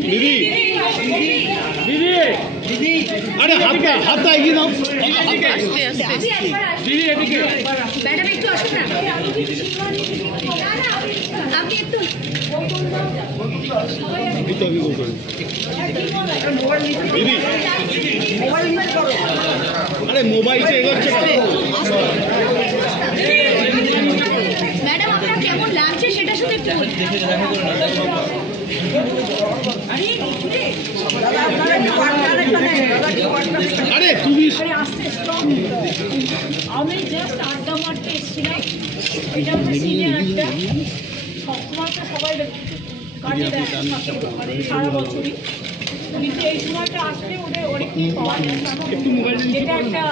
दीदी दीदी दीदी अरे हाथ आएगी ना दीदी मैडम एक तो আসুন না আপনি একটু दीदी अरे मोबाइल से मैडम আপনার কেমন লাগছে সেটা শুধু একটু अरे তুমি আমি জাস্ট আড্ডা মারতে এসেছিলাম। এটা হচ্ছে সিনিয়র একটা সবসময় তো সবাই কাজে ব্যস্ত থাকে মানে সারা বছরই, কিন্তু এই সময়টা আসলে ওদের অনেকই পাওয়া যায় যেটা একটা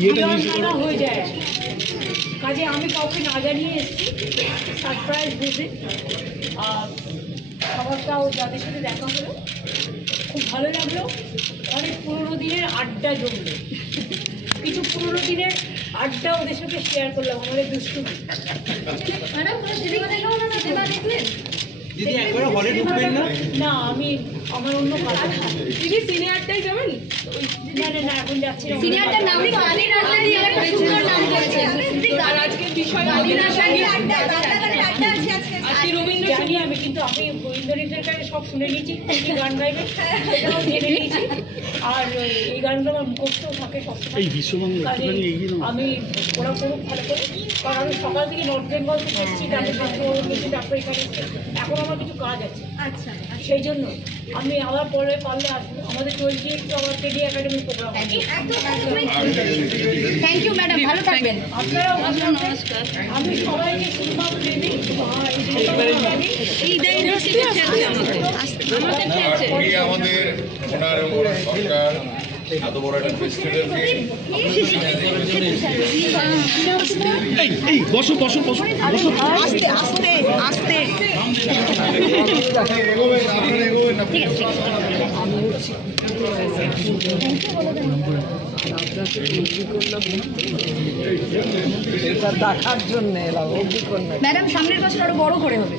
ইয়েটা হয়ে যায়। কাজে আমি কাউকে না জানিয়ে এসেছি সারপ্রাইজ বুঝে। আর সবারটাও যাদের সাথে দেখা হলো খুব ভালো লাগলো। অনেক পুরোনো দিনের আড্ডা জমলো, কিছু পুরোনো দিনের আড্ডা ওদের সাথে শেয়ার করলাম আমাদের দুষ্টুমি। না আমি আমার অন্য কাজ। দিদি সিনিয়রটাই যাবেন? না এখন যাচ্ছি না। সিনিয়রটার নাম কালী রাজধানী একটা সুন্দর নাম করেছে। আর আজকের বিষয় কালী রাজধানী আড্ডা আছে আজকে রবীন্দ্র জানি আমি, কিন্তু আমি গোবিন্দনীদের কাছে সব শুনে নিয়েছি কি গান গাইবে সেটাও জেনে নিয়েছি। আর এই গানগুলো আমার মুখস্থও থাকে সবসময়। আমি ওরা করুক ভালো করে, কারণ আমি সকাল থেকে নর্থ বেঙ্গল থেকে এসেছি, তারপরে শান্তিনগর গেছি, তারপরে এখানে এসেছি। এখন আমার কিছু কাজ আছে, আচ্ছা সেই জন্য আমি আবার পরে পারলে আসবো। আমাদের 28 আবার teddy academy program. Thank you madam, ভালো থাকবেন। আপনারাও ভালো থাকবেন। আমি সবাইকে সিনেমা প্রেমী আমাদের ওনার সরকার এত বড় একটা ফেস্টিভ্যালকে বসো বসো বসো বসো আস্তে আস্তে আস্তে দেখার জন্য এলাম। ম্যাডাম সামনের বছর আরো বড় করে হবে।